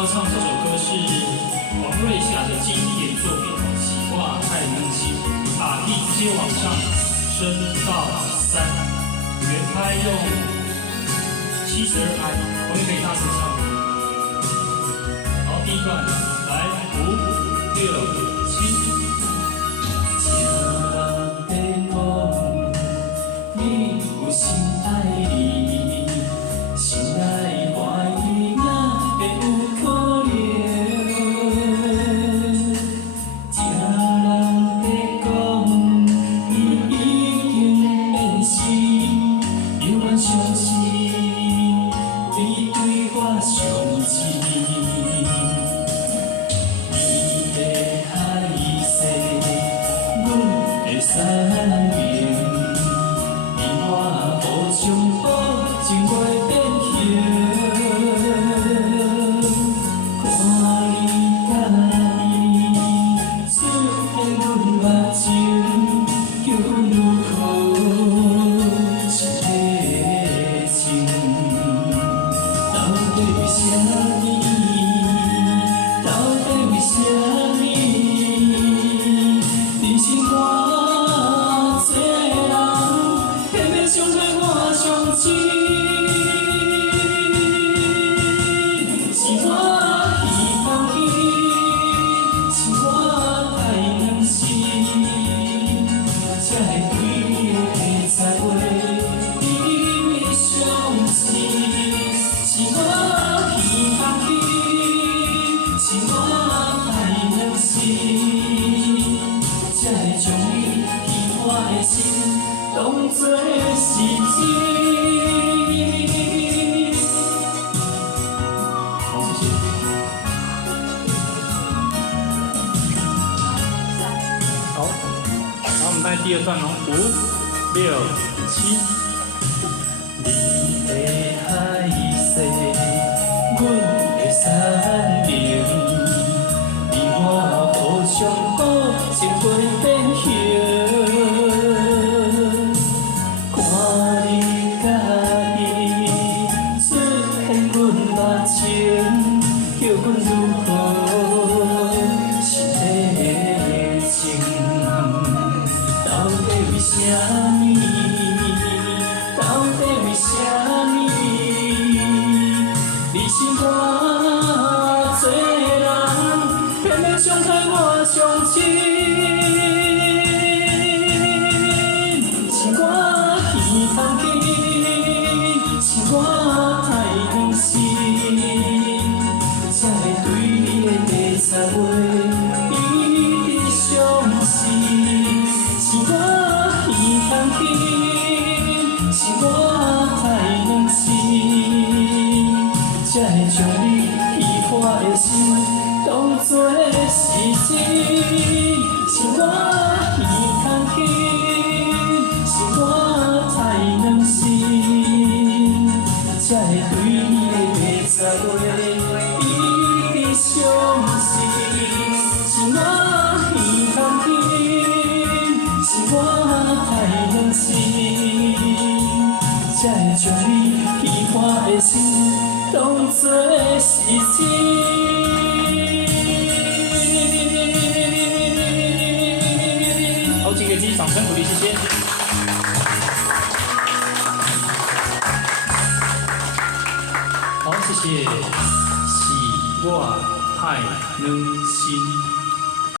要唱这首歌是王瑞霞的经典作品《喜话太能行》，把 key 直接往上升到3，原拍用72拍，我也可以大声唱。好，第一段来5、6、7。 当作是真。好，谢谢。好，然后我们带第2段哦，5、6、7。你的海誓，阮的山林，你我互相保情袂变形。 叫阮如何是体情？到底为啥物？到底为啥物？你是我做人，偏偏伤害我伤心。是我耳空紧，是我太任性。 才会一直相思，是我耳空紧，是我太任性，才会将你喜欢的心当作是真。是我耳空紧，是我太任性，才会对你的袂才会。 相思是我耳空紧，是我太任性，才会将你喜欢的心当作是真。好，请给自己掌声鼓励，谢谢。好，谢谢。 我太能行。